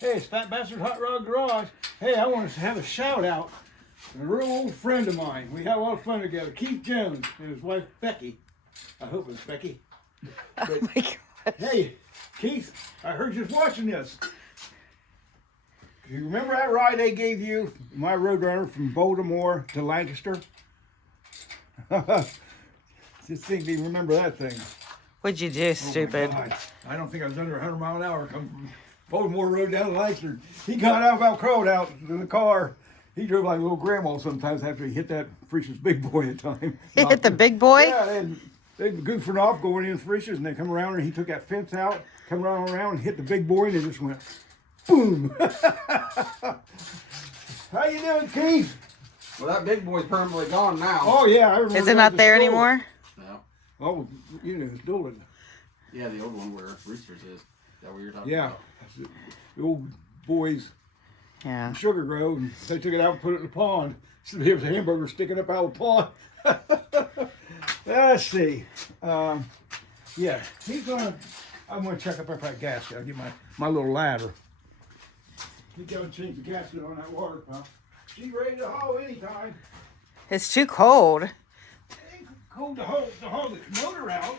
Hey, it's Fat Bastard Hot Rod Garage. Hey, I want to have a shout out to a real old friend of mine. We had a lot of fun together. Keith Jones and his wife Becky. I hope it's Becky. But, Oh my gosh. hey, Keith, I heard you was watching this. You remember that ride they gave you, my Roadrunner, from Baltimore to Lancaster? Just think you remember that thing. What'd you do, stupid? Oh my God. I don't think I was under 100 mile an hour coming from Baltimore Road down to Lancaster. He got out, about crawled out in the car. He drove like a little grandma sometimes after he hit that Frisch's big boy at the time. He hit the big boy? Yeah, they'd goofing off going in Frisch's, and they come around and he took that fence out, come around and hit the big boy, and it just went boom. How you doing, Keith? Well, that big boy's permanently gone now. Oh yeah, I remember. Is it not there anymore? No. Oh, you know, it's Dolan. Yeah, the old one where Roosters is. Is that what you're talking Yeah, about? the old boys. Yeah. Sugar Grove, and they took it out and put it in the pond. So there was a hamburger sticking up out of the pond. Let's see. Yeah, I'm gonna check up that gasket. I'll get my little ladder. He's gonna change the gasket on that water pump. She's ready to haul anytime. It's too cold. It ain't cold to haul the motor out.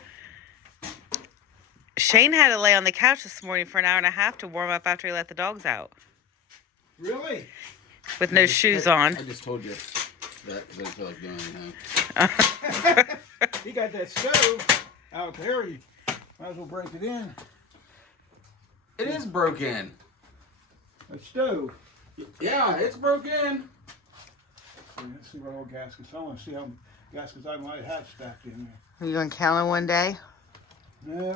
Shane had to lay on the couch this morning for an hour and a half to warm up after he let the dogs out. Really? With no shoes on. I just told you that because I didn't feel like doing anything. He got that stove out there. You might as well break it in. It is broken. A stove. Yeah, it's broken. Let's see what old gaskets. I want to see how gaskets I might have stacked in Are you going to count them one day? there. Yeah.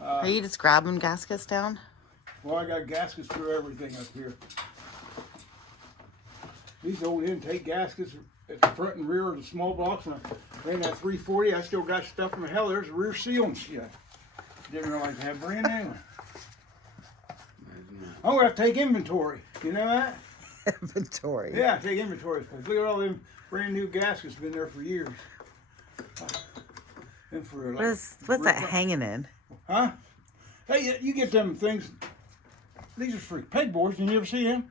Are you just grabbing gaskets down? Well, I got gaskets for everything up here. These old intake gaskets at the front and rear of the small blocks. When I ran that 340, I still got stuff from the hell. There's a rear seal and shit. Didn't realize I had brand new. I'm going to have to take inventory. You know that? Inventory. Yeah, take inventory. Look at all them brand new gaskets been there for years. And for like, What's that hanging in? Huh? Hey, you get them things. These are for pegboards. Did you ever see them?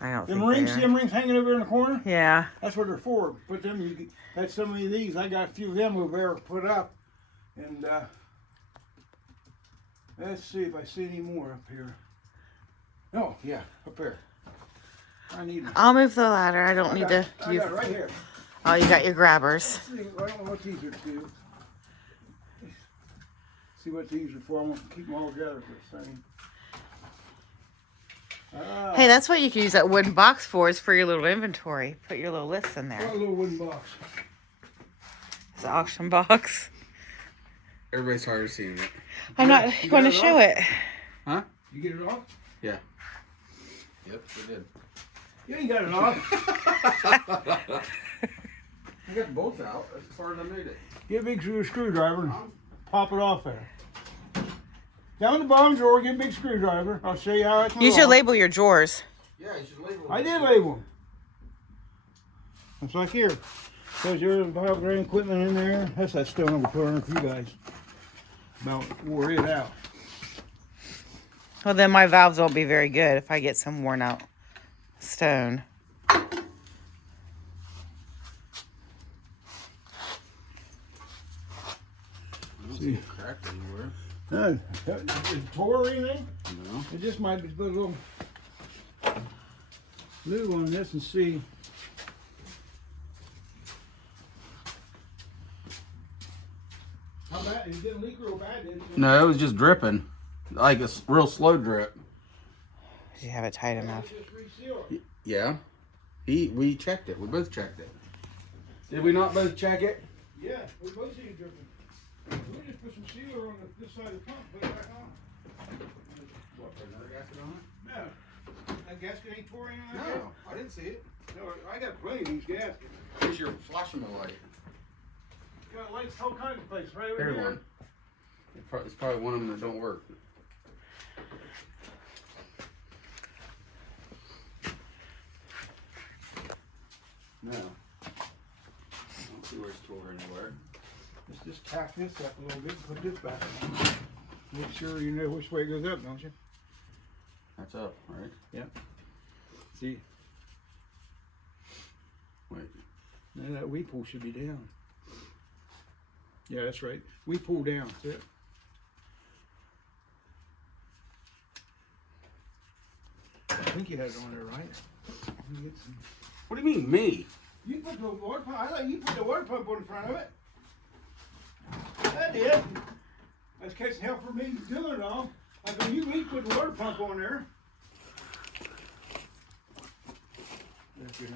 I don't Them think rings, they see are. them rings hanging over in the corner? Yeah. That's what they're for. Put them. You had so many of these. I got a few of them over there put up, and let's see if I see any more up here. Oh yeah, up there. I need. I'll move the ladder. I don't need to. I got it right here. Oh, you got your grabbers. I don't know what these are to. See what these are for. I'm gonna keep them all together for a second. Hey, that's what you can use that wooden box for, is for your little inventory. Put your little lists in there. Got a little wooden box. It's an auction box. Everybody's tired of seeing it. I'm not You going to got it show off? it. Huh? You get it off? Yeah. Yep, we did. Yeah, you got it off. I got the bolts out as far as I made it. Get a big screwdriver and pop it off there. Down the bottom drawer, get a big screwdriver. I'll show you how I can. You should label your drawers. Yeah, you should label it. I did label them. It's like here. Says your valve drain equipment in there. That's that stone I'm gonna put on for you guys. About wore it out. Well, then my valves won't be very good if I get some worn out stone. I don't see it cracked anywhere. No, is it tore or anything? No. It just might be put a little glue on this and see. How bad? It didn't leak real bad, did it? No, it was just dripping. Like a real slow drip. Did you have it tight enough? Just reseal it. Yeah. We checked it. We both checked it. Did we not both check it? Yeah, we both see it dripping. We just put some sealer on this side of the pump, put it back on. What, put another gasket on it? No, that gasket ain't tore anything like No, I didn't see it. that? No, I got plenty of these gaskets. Here's your flashing light. Got lights all kinds of places right over Here's there. one. It's probably one of them that don't work. No. I don't see where it's tore anywhere. Let's just tack this up a little bit and put this back on. Make sure you know which way it goes up, don't you? That's up, right? See, Wait. now that weed pull should be down. Yeah, that's right. We pull down. That's it. I think you had it on there, right? Let me get some. What do you mean, me? You put the water pump. I thought you put the water pump on the front of it. I did. That's catching hell for me doing it all. I go, you put the water pump on there. That's your.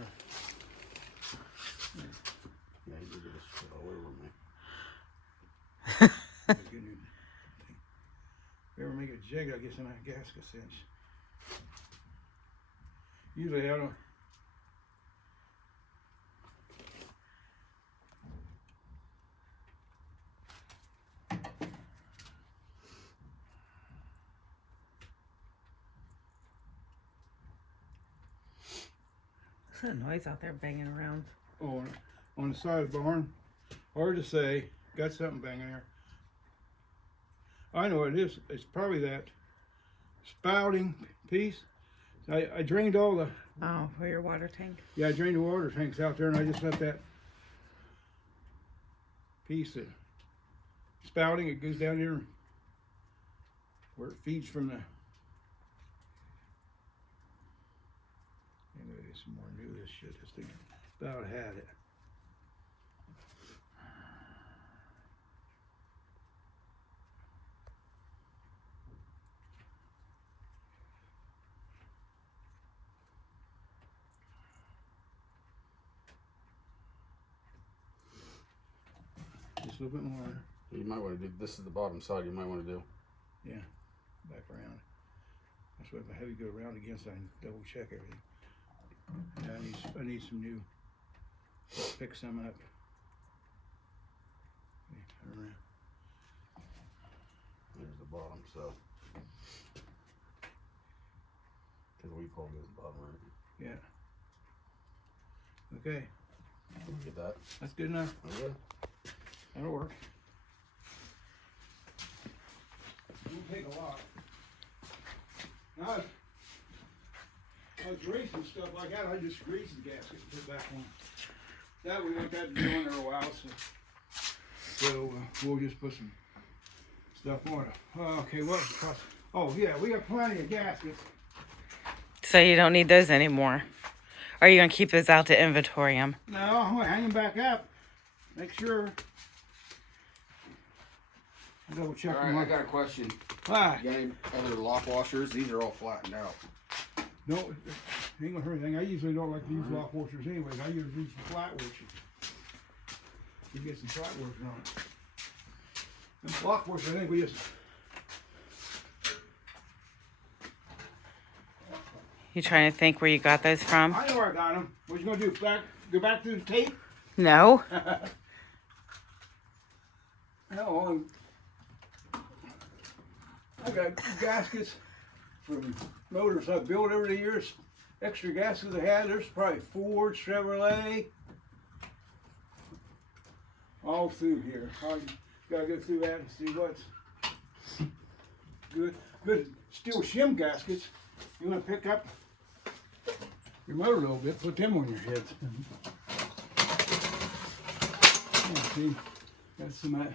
Yeah, you did this shit all over me. If you ever make a jig, I guess in that gasket cinch. Usually I don't. What's that noise out there banging around? Oh, on the side of the barn. Hard to say. Got something banging there. I know what it is. It's probably that spouting piece. I drained all the. Oh, for your water tank? Yeah, I drained the water tanks out there, and I just left that piece that spouting. It goes down here where it feeds from the. Anyway, there's some more new this shit. This thing about had it. Just a little bit more. You might want to do, this is the bottom side you might want to do. Back around. That's why if I have you go around again, so I can double check everything. Yeah, I need some new. Pick some up. Okay, turn around. There's the bottom, so. Because we pulled this bottom, right? Yeah. Okay, Did you get that? that's good enough. Okay. That'll work. Won't take a lot. Now, I was greasing stuff like that. I just greased the gasket and put it back on. That we want that to be on there a while, so we'll just put some stuff on it. Okay, what's the cost? Oh yeah, we got plenty of gaskets. So you don't need those anymore. Or are you going to keep those out to inventory them? No, I'm gonna hang them back up. Make sure. Double check All them. right, I got a question. Ah, You got any other lock washers? These are all flattened out. no, ain't gonna hurt anything. I usually don't like to use lock washers anyways. I usually use some flat washers. You get some flat washers on it. And lock washers, I think we just. You trying to think where you got those from? I know where I got them. What you gonna do? Go back through the tape? No. No, I got gaskets from motors I've built over the years. Extra gaskets I had. There's probably Ford, Chevrolet, all through here. I gotta go through that and see what's good. Good steel shim gaskets. You want to pick up your motor a little bit, put them on your heads. Yeah, see, got some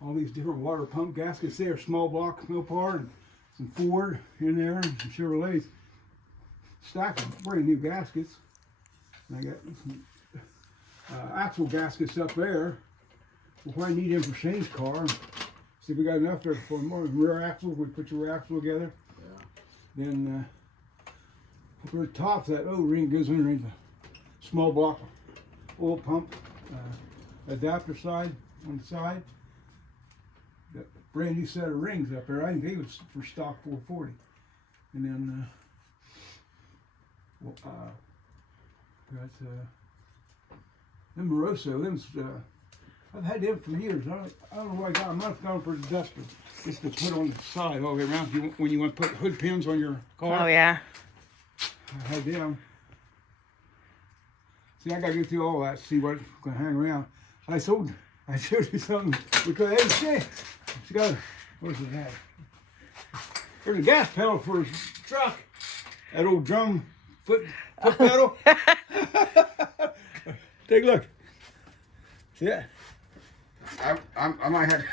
all these different water pump gaskets there, small block Mopar and some Ford in there and some Chevrolets. Stack of brand new gaskets. And I got some axle gaskets up there. We'll probably need them for Shane's car. See if we got enough there for more rear axle. We put your rear axle together. Yeah. Then for the top, that O-ring goes underneath the small block oil pump adapter side on the side. Got a brand new set of rings up there. I think they was for stock 440. And then got them Moroso. Them's I've had them for years. I don't know why I got them. I got them for the duster. Just to put on the side all the way around when you want to put hood pins on your car. Oh, yeah. I had them. See, I gotta go through all that to see what's gonna hang around. I showed you something because hey, shit, she got Where's it at? There's a gas pedal for his truck. That old drum foot pedal. Take a look. See that? I might have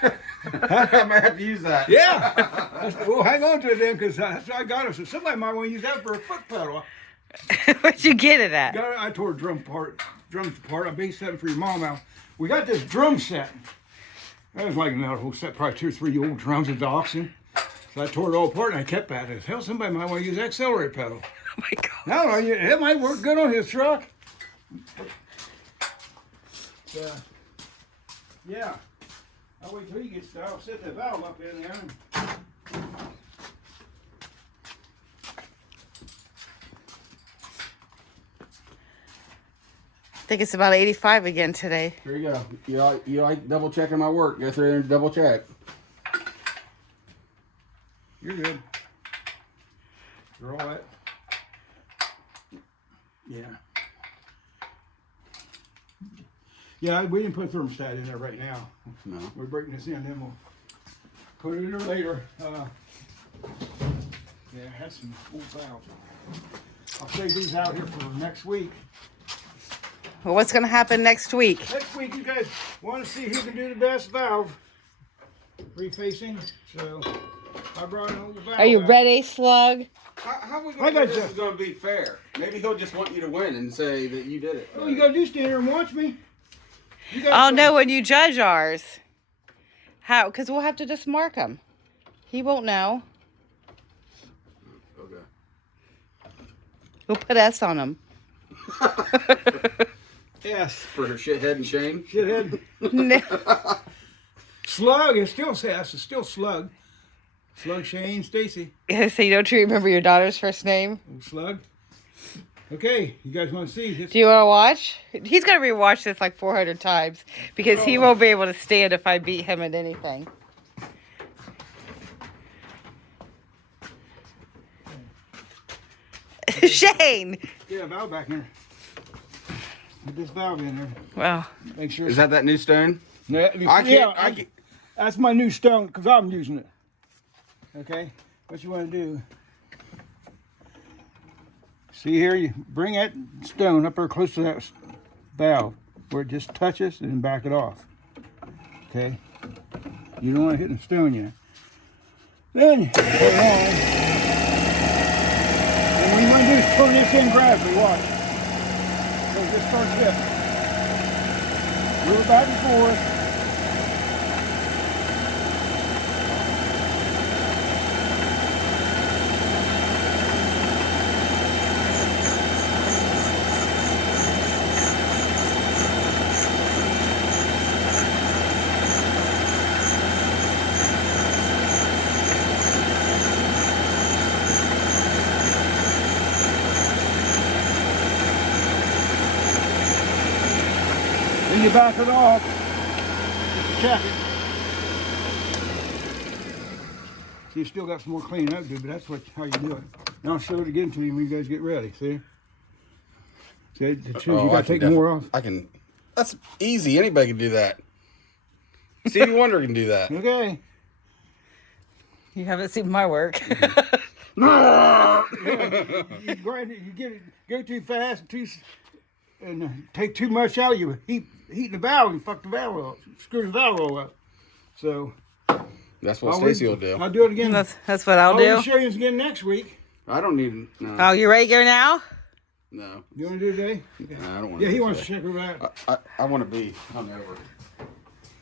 I might have to use that. Yeah. Well, hang on to it then, because that's what I got it. So somebody might want to use that for a foot pedal. Where'd you get it at? I tore drums apart. I based something for your mom out. We got this drum set. That was like another whole set, probably 2 or 3 old drums at the auction. So I tore it all apart and I kept that. I said, hell, somebody might want to use that accelerator pedal. Oh my God. I don't know, it might work good on his truck. Yeah. I'll wait till he gets there. I'll set the valve up in there. I think it's about 85 again today. Here you go. You like double checking my work? Go through there and double check. You're good. You're all right. Yeah. Yeah, we didn't put a thermostat in there right now. No. We're breaking this in, then we'll put it in there later. Yeah, it has some old valves. I'll save these out here for next week. Well, what's going to happen next week? Next week, you guys want to see who can do the best valve refacing. So I brought an old valve. Are you out. ready, Slug? How are we I going to got this you. is going to be fair? Maybe he'll just want you to win and say that you did it. All you got to do is stand here and watch me. You Oh, guys- no, when you judge ours. How? Because we'll have to just mark him. He won't know. Okay. We'll put S on him. Yes. For her shithead and Shane. Shithead. No. Slug. It still says it's still Slug. Slug, Shane, Stacy. So you don't remember your daughter's first name? Old Slug. Okay, you guys want to see this? Do you want to watch? He's going to rewatch this like 400 times because he won't be able to stand if I beat him at anything. Shane! Get a valve back in there. Put this valve in there. Well, Make sure. Is that new stone? Yeah, I can't. That's my new stone because I'm using it. Okay, what you want to do? See here, you bring that stone up there close to that valve where it just touches and then back it off. Okay, you don't want to hit the stone yet. Then you put it on. And what you want to do is turn this in gradually. Watch. So it just starts hitting. Move it back and forth. Then you back it off. Just check it. See, you still got some more cleaning up to do, but that's how you do it. And I'll show it again to you when you guys get ready. See? See, it shows you got to take more off. I can. That's easy. Anybody can do that. Stevie Wonder can do that. Okay. you haven't seen my work. You grind it, you get it, go too fast, and take too much out. You heat the valve and fuck the valve up, screw the valve roll up. So That's what Stacy will do. I'll do it again. That's what I'll I'll do. show you again next week. I don't need. No. Oh, you ready to go now? No. You want to do it today? I don't want. Yeah, he wants to check her out. I want to be hungover.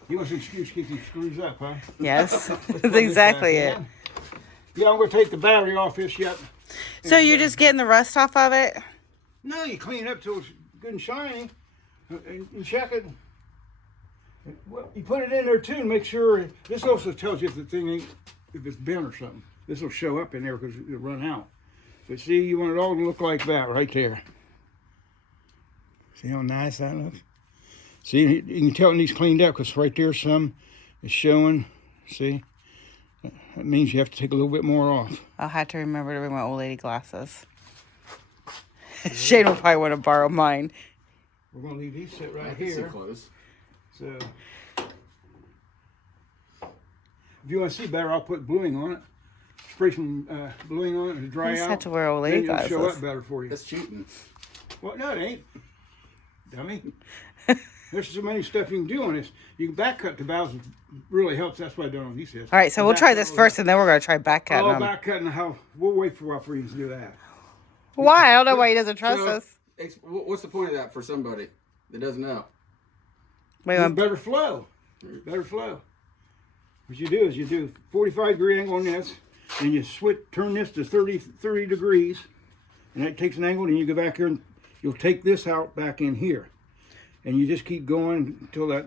He wants an excuse to keep these screws up, huh? Yes, that's exactly it. Yeah, I'm gonna take the battery off this yet. So you're just getting the rust off of it? No, you clean it up till it's good and shiny, and check it. Well, you put it in there too, and make sure. This also tells you if the thing ain't, if it's bent or something. This will show up in there because it'll run out. But see, you want it all to look like that right there. See how nice that looks? See, you can tell it needs cleaned up because right there some is showing. See? That means you have to take a little bit more off. I'll have to remember to bring my old lady glasses. Shane will probably want to borrow mine. We're going to leave these sit right I can see here. close. So, If you want to see better, I'll put bluing on it. Spray some bluing on it and dry You just out. have to wear old Then lady it'll show glasses. up better for you. That's cheating. Well, no, it ain't. Dummy. There's so many stuff you can do on this. You can back cut the valves. Really helps. That's what I done on these heads. All right, so we'll try this first, and then we're gonna try back cutting Oh, them. back cutting how? We'll wait for a while for you to do that. Why? I don't know why he doesn't trust So, us. What's the point of that for somebody that doesn't know? Wait, Better flow. Better flow. What you do is you do 45 degree angle on this, and you turn this to 30 degrees, and that takes an angle, and you go back here and you'll take this out back in here. And you just keep going until that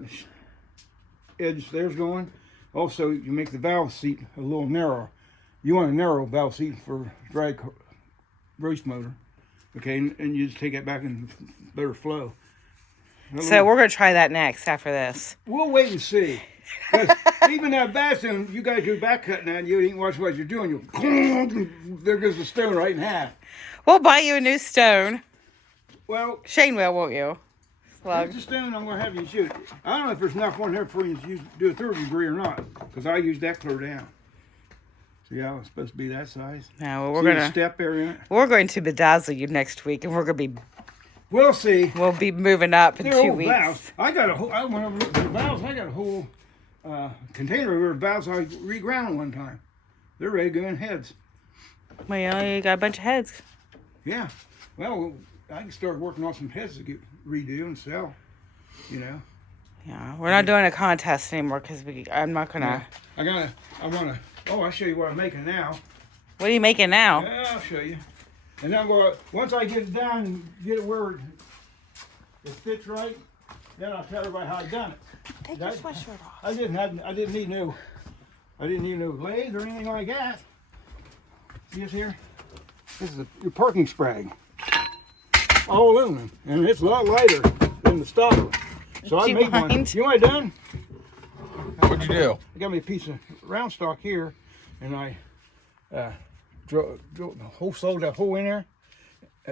edge there's going. Also, you make the valve seat a little narrower. You want a narrow valve seat for drag race motor. Okay, and you just take it back and better flow. so we're gonna try that next after this. We'll wait and see. 'Cause even that bathroom, you guys do back cutting that, and you ain't watch what you're doing. You there goes the stone right in half. We'll buy you a new stone. Well, Shane will, won't you? Slug. here's the stone I'm going to have you shoot. I don't know if there's enough on there for you to do a 30 degree or not, because I used that clear down. See how it's supposed to be that size? No, we're See the gonna step area in it? we're going to bedazzle you next week, and we'll be moving up in They're 2 old weeks. valves. I got a whole. I went over the valves. I got a whole container of valves I reground one time. They're ready to go in heads. Well, you got a bunch of heads. Yeah. Well, I can start working on some heads to get redo and sell. You know. Yeah, we're not doing a contest anymore because I'm not gonna. I wanna. Oh, I'll show you what I'm making now. What are you making now? Yeah, I'll show you. And then I'm going. Once I get it down and get it where it fits right, then I'll tell everybody how I done it. Take your sweatshirt off. I didn't need no lathe or anything like that. See this here? This is your parking sprag. All aluminum, and it's a lot lighter than the stock one. So I Do you made one. mind? You know what I done? What'd you do? I got me a piece of round stock here, and I drilled the whole soldered that hole in there,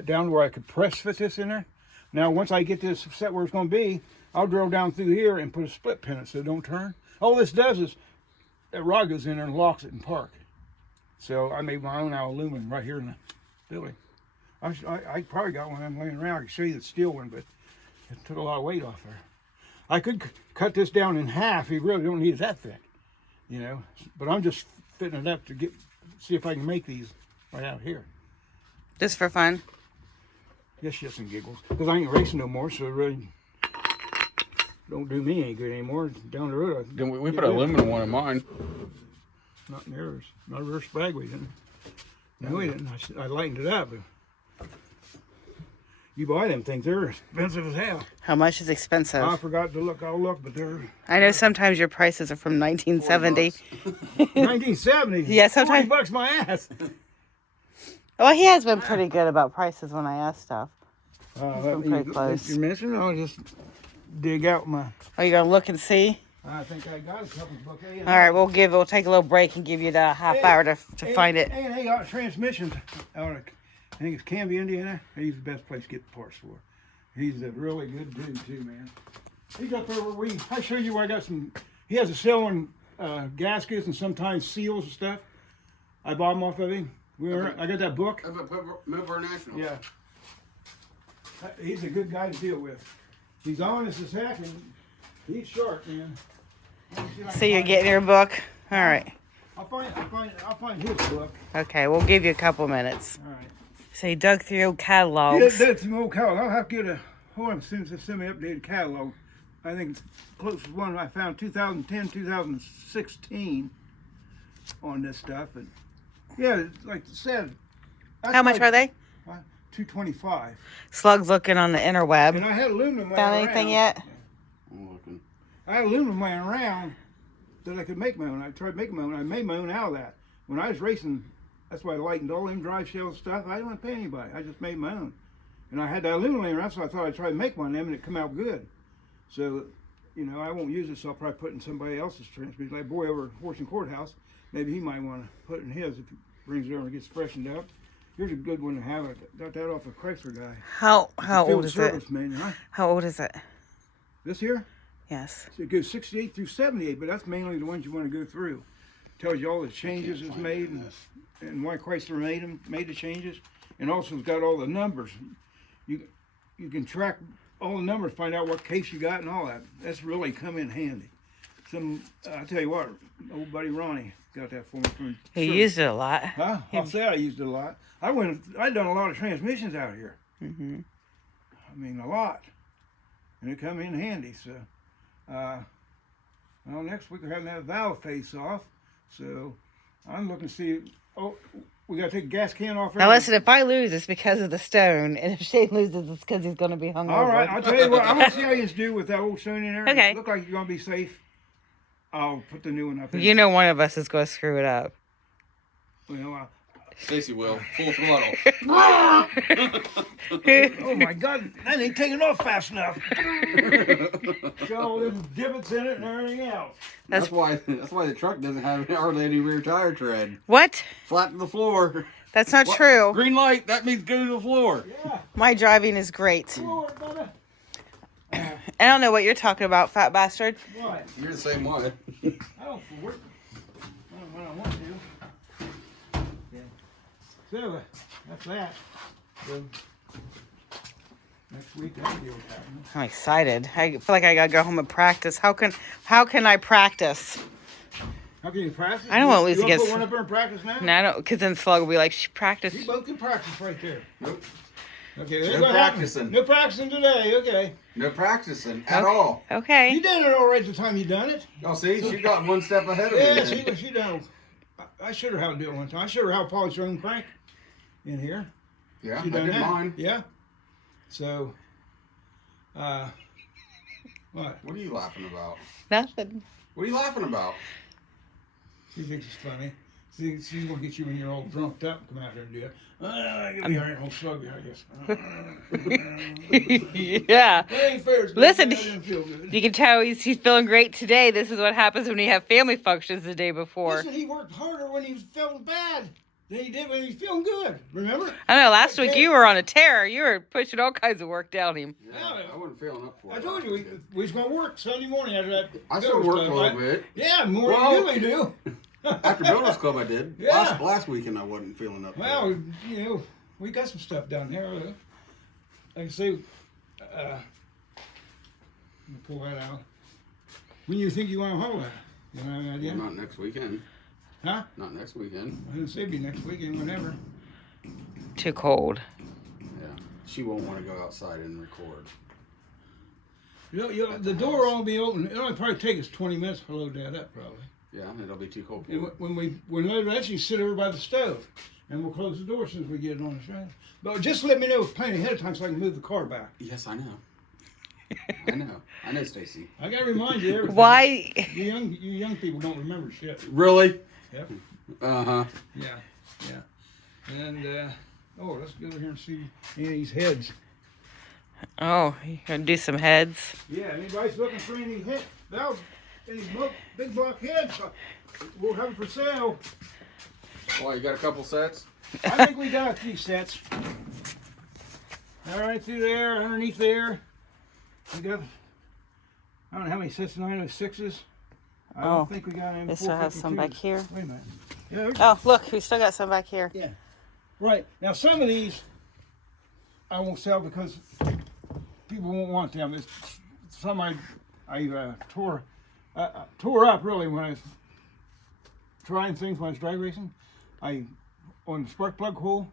down where I could press fit this in there. Now, once I get this set where it's going to be, I'll drill down through here and put a split pin in it so it don't turn. All this does is that rod goes in there and locks it in park. So I made my own out of aluminum right here in the building. I probably got one of them laying around. I can show you the steel one, but it took a lot of weight off there. I could cut this down in half. You really don't need it that thick, you know. But I'm just fitting it up to see if I can make these right out here. Just for fun. Just shits and giggles. Because I ain't racing no more, so it really don't do me any good anymore. Down the road, Then we put an aluminum one in mine. not in yours. Not a rear sprag we didn't. No, we didn't. I lightened it up. But you buy them things, they're expensive as hell. How much is expensive? I forgot to look. I'll look, but they're I know sometimes your prices are from 1970. 1970. Yeah, sometimes- $40 my ass. Well, he has been pretty good about prices when I ask stuff. Let been pretty close. You mentioned, I'll just dig out my. Are you gonna look and see? I think I got a couple books. Hey, All right, we'll take a little break and give you the half hour to find it. And they got transmissions out of, I think it's Canby, Indiana. He's the best place to get the parts for. He's a really good dude too, man. He's up there where I show you where I got some. He has a sale on gaskets and sometimes seals and stuff. I bought them off of him. I got that book. Mover National. Yeah. He's a good guy to deal with. He's honest as heck and he's sharp, man. So you're getting your book? All right. I'll find his book. Okay, we'll give you a couple minutes. All right. So you dug through your Yeah, catalogs. that's some old catalog. I'll have to get a semi-updated catalog. I think it's closest one I found 2010, 2016 on this stuff. And yeah, like I said. How much are they? $225. Slug's looking on the interweb. And I had aluminum laying Found around. anything yet? I'm looking. I had aluminum laying around that I could make my own. I tried making my own. I made my own out of that. When I was racing, that's why I lightened all them drive shell stuff. I didn't pay anybody. I just made my own. And I had that aluminum laying around, so I thought I'd try to make one of them, and it come out good. So, you know, I won't use it, so I'll probably put it in somebody else's transmission. Like boy over at Horse Courthouse, maybe he might want to put it in his if he brings it over and gets freshened up. Here's a good one to have. I got that off a Chrysler guy. How Field old is it? service man, huh? How old is it? This here? Yes. So it goes 68 through 78, but that's mainly the ones you want to go through. tells you all the changes it's made and why Chrysler made the changes, and also it's got all the numbers. You can track all the numbers, find out what case you got and all that. That's really come in handy. I tell you what, old buddy Ronnie got that for me from. He used it a lot. Huh? I'll say I used it a lot. I'd done a lot of transmissions out here. Mm-hmm. I mean, a lot, and it come in handy. So, well, next week we're having that valve face off. So, I'm looking to see. Oh, we got to take a gas can off. Now listen, if I lose, it's because of the stone, and if Shane loses, it's because he's going to be hungover. All right, I'll tell you what. I'm gonna see how you do with that old stone in there. Okay. Look like you're gonna be safe. I'll put the new one up. You know, one of us is going to screw it up. Well, Stacy will. Full throttle. oh my God, that ain't taking off fast enough. Got all them divots in it and everything else. That's why the truck doesn't have hardly any rear tire tread. What? Flat to the floor. That's not What? true. Green light. That means go to the floor. Yeah, My driving is great. Lord, brother. I don't know what you're talking about, fat bastard. What? You're the same way. I don't work when I want to. Yeah. So that's that. So, next week I'll deal with that. I'm excited. I feel like I gotta go home and practice. How can I practice? How can you practice? I don't want to lose you against. Put one up there and practice now. No, I don't, because then Slug will be like, "She practiced." You both can practice right there. Nope. Okay, there's No what happened. practicing. No practicing today. Okay. No practicing at Okay. all. Okay. You done it already the time you done it. Oh, see, she got one step ahead of Yeah, me. she done. I showed her how to do it one time. I showed her how to polish her own crank in here. Yeah, She I done did that. mine. Yeah. So, what? What are you laughing about? Nothing. What are you laughing about? She thinks it's funny. She's gonna get you when you're all drunked up and come out here and do it. You'll be alright, whole slug, I guess. Yeah. That ain't fair. It's good. Listen, That didn't feel good. You can tell he's feeling great today. This is what happens when you have family functions the day before. Listen, he worked harder when he was feeling bad than he did when he was feeling good. Remember? I know. Last week you were on a tear. You were pushing all kinds of work down him. Yeah, I wasn't feeling up for it. I told you we was gonna work Sunday morning after that. I still Builders worked a Club, little right? bit. Yeah, more Well, than you do. After Builders Club, I did. Yeah. Last weekend, I wasn't feeling up. Well, you know, we got some stuff down there. Like I say, let me pull that out. When you think you want to haul that? You have an idea? Well, not next weekend. Huh? Not next weekend. I didn't say it'd be next weekend, whenever. Too cold. Yeah. She won't want to go outside and record. The door will only be open. It'll only probably take us 20 minutes to load that up, probably. Yeah, it'll be too cold. And when we load that, you sit over by the stove, and we'll close the door as soon as we get it on the show. But just let me know plenty ahead of time so I can move the car back. Yes, I know. I know, Stacy. I gotta remind you everything. Why? You young people don't remember shit. Really? Yep. Uh-huh. Yeah. And let's go over here and see any of these heads. Oh, you gonna do some heads? Yeah, anybody's looking for any any big block heads, we'll have them for sale. Well, you got a couple sets? I think we got a few sets. All right, through there, underneath there. We got, I don't know how many sets of 906s. I don't think we got any. They still have some back here. Wait a minute. Yeah, Oh, look, we still got some back here. yeah. Right. Now, some of these I won't sell because people won't want them. Some I tore up really when I was trying things when I was drag racing. On the spark plug hole,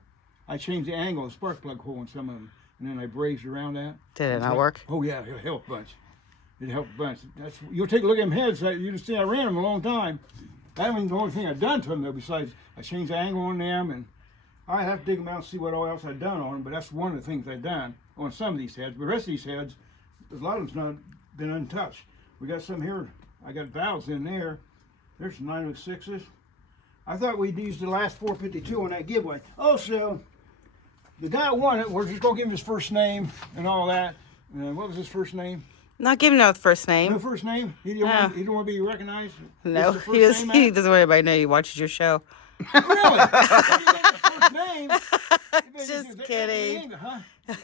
I changed the angle of the spark plug hole in some of them, and then I brazed around that. Did it not work? Oh yeah, it helped a bunch. It helped a bunch. You'll take a look at them heads. You just see I ran them a long time. That ain't the only thing I've done to them though. Besides, I changed the angle on them, and I have to dig them out and see what all else I've done on them. But that's one of the things I've done on some of these heads. But the rest of these heads, a lot of them's not been untouched. We got some here. I got valves in there. There's some 906s. I thought we'd use the last 452 on that giveaway. Also, the guy who won it, we're just going to give him his first name and all that. What was his first name? Not giving no first No name. first name? He didn't want to be recognized? No, What's the he first doesn't. name, He doesn't want anybody to know he watches your show. Matt? Really? You got the first name? Just kidding. Huh?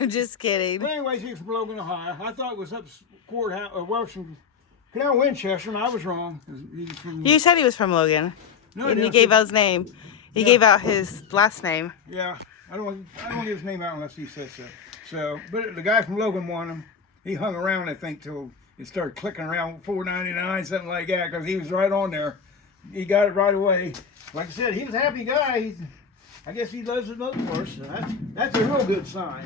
Just kidding. But anyways, he's from Logan, Ohio. I thought it was up courthouse, Washington, Canal Winchester, and I was wrong. He's from, You said he was from Logan. No, And they he don't gave say- out his name. He Yeah. gave out his last name. Yeah, I don't want to give his name out unless he says so. So, but the guy from Logan won him. He hung around, I think, till it started clicking around $4.99, something like that, because he was right on there. He got it right away. Like I said, he was a happy guy. I guess he loves his motorsports. So that's a real good sign.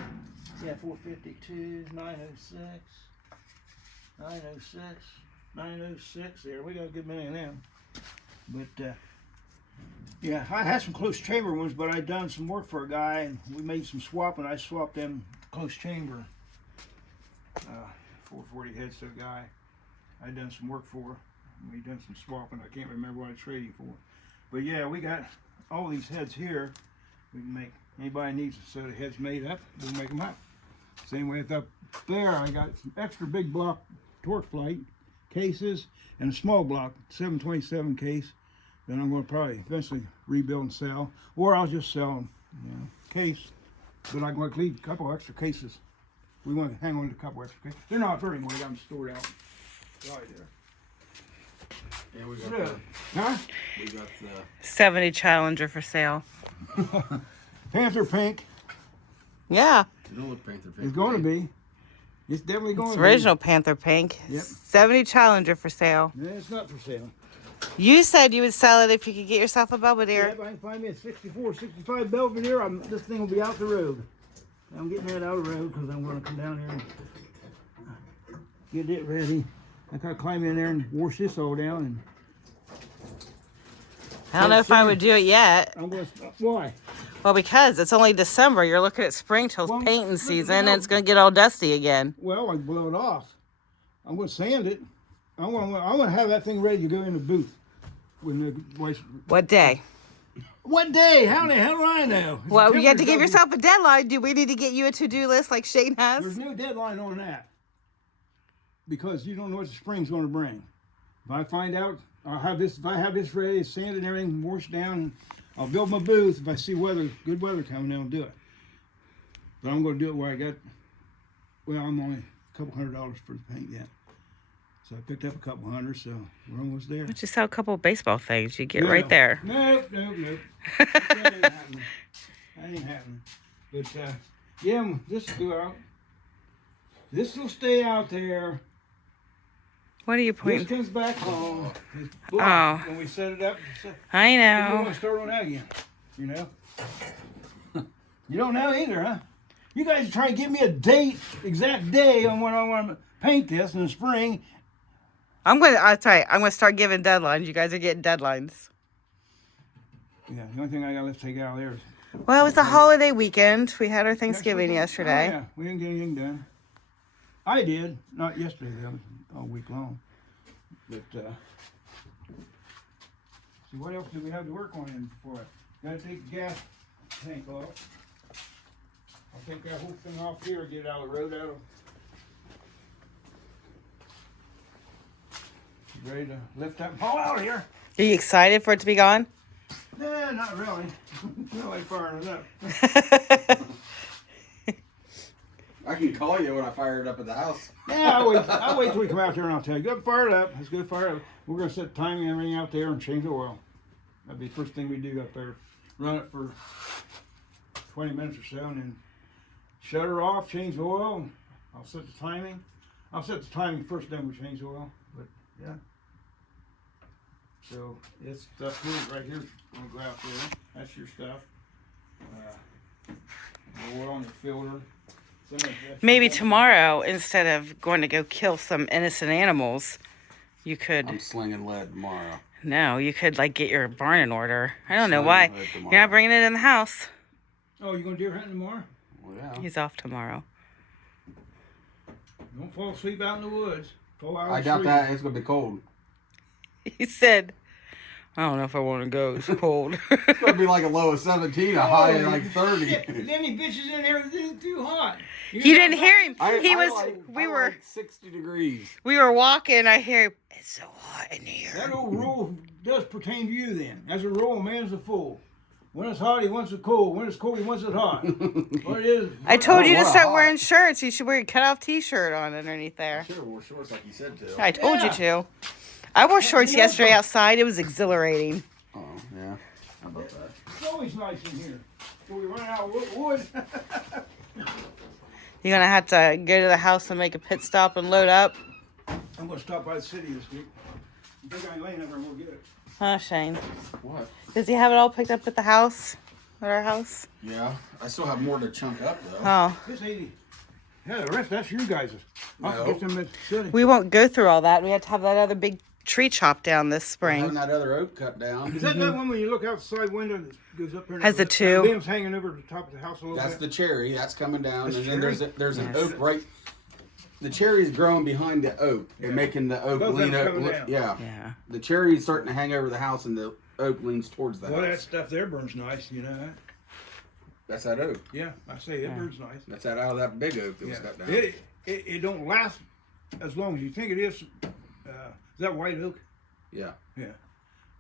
Yeah, 452, 906, 906, 906. There, we got a good many of them. But yeah, I had some close chamber ones, but I done some work for a guy, and we made some swapping. I swapped them close chamber 440 heads to a guy I done some work for. We done some swapping. I can't remember what I traded for, but yeah, we got all these heads here. We can make, anybody needs a set of heads made up, we'll make them up. Same way with up there, I got some extra big block Torque Flight cases and a small block 727 case that I'm going to probably eventually rebuild and sell, or I'll just sell them, case. But I'm going to leave a couple extra cases. We want to hang on to a couple extra cases. They're not very much. I got them stored out right there. Yeah, we got Yeah. Huh? we got the 70 Challenger for sale. Panther Pink Yeah. you don't look Panther Pink. is going to be. It's definitely going It's to original Panther Pink. Yep. 70 Challenger for sale. be. Yeah, it's not for sale. You said you would sell it if you could get yourself a Yeah, Belvedere. if I can find me a 64, 65 Belvedere, this thing will be out the road. I'm getting that out of the road because I'm going to come down here and get it ready. I gotta climb in there and wash this all down, and I don't know if I would do it yet. I'm going to, why? Well, because it's only December. You're looking at spring till Well, painting look, season, and no. it's going to get all dusty again. Well, I can blow it off. I'm going to sand it. I want to have that thing ready to go in the booth. When the voice. What day? What day? How the hell do I know? It's Well, you have to September, give yourself a deadline. Do we need to get you a to-do list like Shane There's has? no deadline on that because you don't know what the spring's going to bring. If I find out, I'll have this. If I have this ready, sand and everything, washed down, I'll build my booth. If I see good weather coming, then I'll do it. But I'm going to do it where I got. Well, I'm only a couple $100 for the paint yet, so I picked up a couple hundred. So we're almost there. Just sell a couple of baseball things. You get No. right there. Nope. That ain't happening. That ain't happening. But yeah, this will go out. This will stay out there. What are you This pointing? comes back home. It's blocked. When we set it up, I we know. want to start on that again. You know? You don't know either, huh? You guys are trying to give me a date, exact day on when I want to paint this in the spring. I'll tell you, I'm gonna start giving deadlines. You guys are getting deadlines. Yeah, the only thing I got left to take out there is Well, it was a holiday weekend. We had our Thanksgiving yesterday. Oh, yeah, we didn't get anything done. I did, not yesterday though, all week long. But see, what else do we have to work on in before? Got to take the gas tank off. I'll take that whole thing off here, get it out of the road. Ready to lift that ball out of here? Are you excited for it to be gone? Nah, not really. Not like firing it up. I can call you when I fire it up at the house. Yeah, I'll wait till we come out there and I'll tell you. Go fire it up. Let's go fire it up. We're going to set timing and everything out there and change the oil. That'd be the first thing we do up there. Run it for 20 minutes or so and then shut her off, change the oil. I'll set the timing. I'll set the timing first, then we change the oil. But yeah. So it's stuff here, right here's going to go out there. That's your stuff. The oil and the filter. Maybe tomorrow, instead of going to go kill some innocent animals, you could. I'm slinging lead tomorrow. No, you could like get your barn in order. I don't know Slinging why. lead tomorrow. You're not bringing it in the house. Oh, you going to deer hunting tomorrow? Well, yeah. He's off tomorrow. Don't fall asleep out in the woods. Fall out I doubt that. It's gonna be cold. He said, I don't know if I want to go. It's cold. It's gonna be like a low of 17, a high of like 30. Then he bitches in there. It's too hot. You didn't hear him. I We were like 60 degrees. walking. I hear it's so hot in here. That old rule does pertain to you then. As a rule, a man's a fool. When it's hot, he wants it cold. When it's cold, he wants it hot. What it is. I told you to what a start hot. wearing shirts. You should wear a cutoff T-shirt on underneath there. Should have wore shorts like you said to. I told you Yeah. to. I wore shorts You know yesterday something? outside. It was exhilarating. Oh, yeah. How about that? It's always nice in here. Till we run out of wood. You're gonna have to go to the house and make a pit stop and load up. I'm gonna stop by the city this week. I think I ain't laying over and we'll get it. Oh, Shane. What? Does he have it all picked up at the house? At our house? Yeah. I still have more to chunk up, though. Oh. This 80. Yeah, the rest, that's you guys'. I'll No. get them at the city. We won't go through all that. We have to have that other big tree chopped down this Having spring. that other oak cut down. Is that that one when you look out the side window that goes up there? and Has the that two? limbs hanging over the top of the house a little That's bit? the cherry. That's coming down. That's and then cherry? there's an oak right. The cherry's growing behind the oak and making the oak Both of lean them over. coming down. Yeah. Yeah. The cherry's starting to hang over the house and the oak leans towards the Well, that house. stuff there burns nice, you know that? That's that oak. Yeah, I say it burns nice. That's that out of that big oak that was Yeah. cut down. It don't last as long as you think it is. Is that white oak? Yeah. Yeah.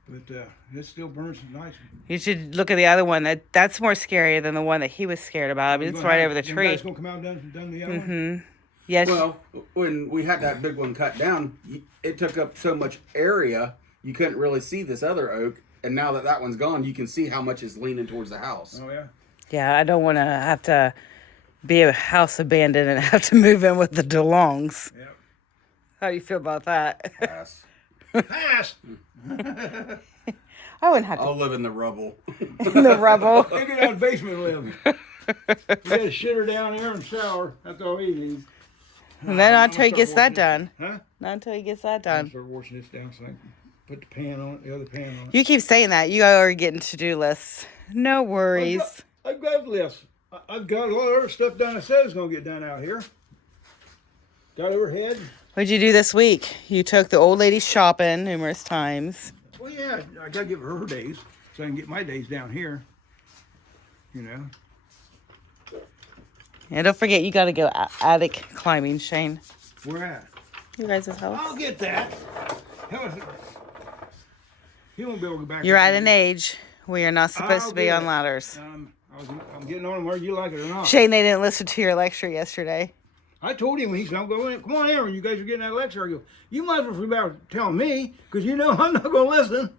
But it still burns nice. You should look at the other one. That's more scary than the one that he was scared about. I mean, it's right over the Them tree. guys gonna come out and done the other one? Mm-hmm. Yes. Well, when we had that big one cut down, it took up so much area you couldn't really see this other oak. And now that that one's gone, you can see how much is leaning towards the house. Oh yeah. Yeah, I don't want to have to be a house abandoned and have to move in with the DeLongs. Yep. How do you feel about that? Pass. Pass. I wouldn't have to I'll live in the rubble. in the rubble. They get out of the basement and live. We got a shitter down there and shower. That's all he needs. And then I'm until he gonna gets start that washing done. Huh? Not until he gets that I'm done. start washing this down so I can put the pan on it, the other pan on it. You keep saying that. You are getting to-do lists. No worries. I've got lists. I've got a lot of other stuff done I said was going to get done out here. Got overhead. What'd you do this week? You took the old lady shopping numerous times. Well, yeah, I got to give her days so I can get my days down here. You know. And don't forget, you got to go attic climbing, Shane. Where at? You guys' house. I'll get that. Hell, he won't be able to go back. You're up at there. an age where you're not supposed I'll to be get on it. ladders. I'm getting on him whether you like it or not. Shane, they didn't listen to your lecture yesterday. I told him, he said, I'm going, come on in, when you guys are getting that lecture. I go, you might as well be about telling me, because you know I'm not going to listen.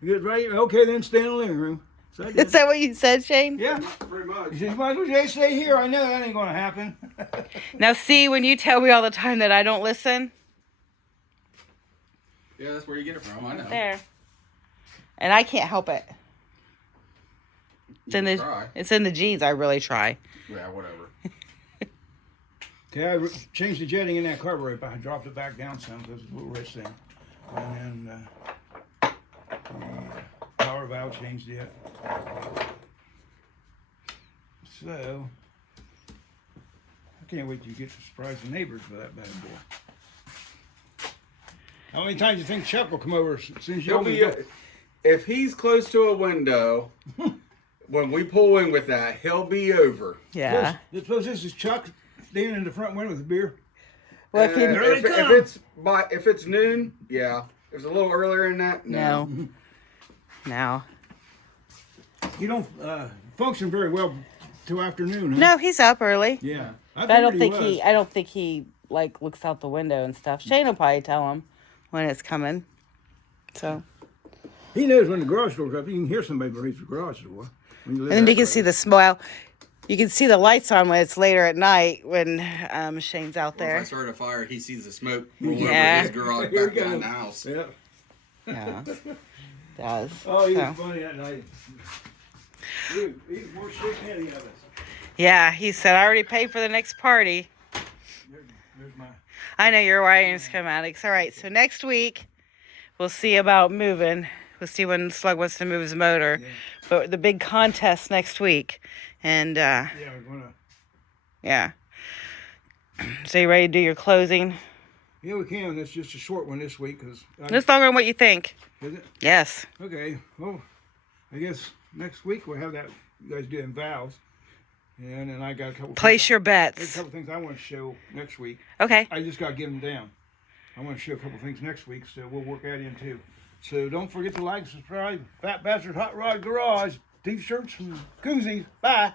He goes, right, okay, then stay in the living room. So I Is did. that what you said, Shane? Yeah. Pretty much. He said, you might as well just stay here. I know that ain't going to happen. Now, see, when you tell me all the time that I don't listen, Yeah, that's where you get it from. I know. there. And I can't help it. You try. It's in the genes. I really try. Yeah, whatever. Okay, I changed the jetting in that carburetor, but I dropped it back down some because it's a little rich thing. And then the power valve changed it. So, I can't wait till you get to surprise the neighbors with that bad boy. How many times do you think Chuck will come over as soon as you He'll open be, the door? if he's close to a window, when we pull in with that, he'll be over. Yeah. Suppose this is Chuck standing in the front window with a beer. Well, if you, There they come. if it's noon, yeah. If it's a little earlier than that, no. no. You don't function very well till afternoon, huh? No, he's up early. Yeah. But I don't figured think was. I don't think he like looks out the window and stuff. Shane will probably tell him when it's coming. So. He knows when the garage door's up. You can hear somebody raise the garage door. When you live And then that you can close. see the smile. You can see the lights on when it's later at night when Shane's out Well, if I there. start a fire, he sees the smoke roll Yeah. over his garage Here back we go. behind the house. Yeah. Yeah, does. Oh, he So. was funny that night. He's more slick than any of us. Yeah, he said, I already paid for the next party. There's my. I know your wiring schematics. All right, so next week we'll see about moving. We'll see when Slug wants to move his motor. Yeah. But the big contest next week. And, Yeah, we're gonna. yeah. So you ready to do your closing? Yeah, we can. That's just a short one this week, cause. It's longer than what you think. Is it? Yes. Okay. Well, I guess next week we'll have that. You guys doing valves, and then I got a couple. Place your There's a bets. couple things I want to show next week. Okay. I just got to get them down. I want to show a couple things next week, so we'll work that in too. So don't forget to like, subscribe. Fat Bastard Hot Rod Garage, t-shirts and koozies. Bye.